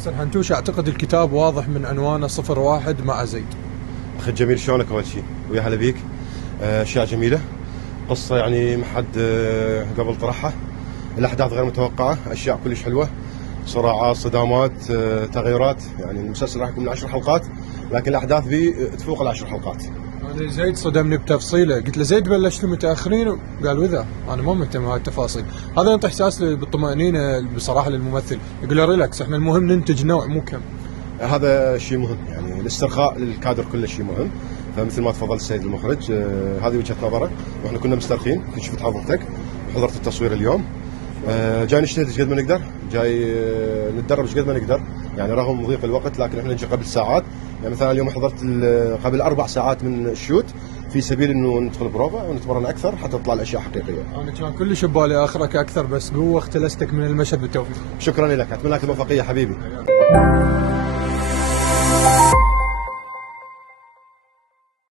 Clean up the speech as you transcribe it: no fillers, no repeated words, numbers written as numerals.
حسن حنتوش، اعتقد الكتاب واضح من عنوانه 01 مع زيد. اخي جميل، شلونك اول شيء؟ ويا هلا بيك. اشياء جميله، قصه يعني ما حد قبل طرحها، الاحداث غير متوقعه، اشياء كلش حلوه، صراعات، صدامات، تغيرات. يعني المسلسل راح يكون من 10 حلقات، لكن الاحداث فيه تفوق ال10 حلقات. انا زيد صدمني بتفصيله، قلت له زيد بلشتوا متاخرين، قال وذا انا ما مهتم بهاي التفاصيل. هذا ينطي احساس بالطمانينه بصراحه للممثل، يقول له ريلاكس، احنا المهم ننتج نوع مو كم. هذا شيء مهم، يعني الاسترخاء للكادر كله شيء مهم. فمثل ما تفضل السيد المخرج، هذه وجهه نظره، واحنا كنا مسترخين. كنت شفت حضرتك وحضرت التصوير اليوم. جاي نجتهد ايش قد ما نقدر، جاي نتدرب ايش قد ما نقدر، يعني رغم ضيق الوقت لكن احنا نجي قبل ساعات. يعني مثلا اليوم حضرت قبل 4 ساعات من الشوت، في سبيل انه ندخل بروفا ونتمرن اكثر حتى تطلع الاشياء حقيقيه. انا كان كلش ببالي اخرك اكثر، بس قوه اختلستك من المشهد بالتوفيق. شكرا لك، اتمنى لك الموفقيه حبيبي.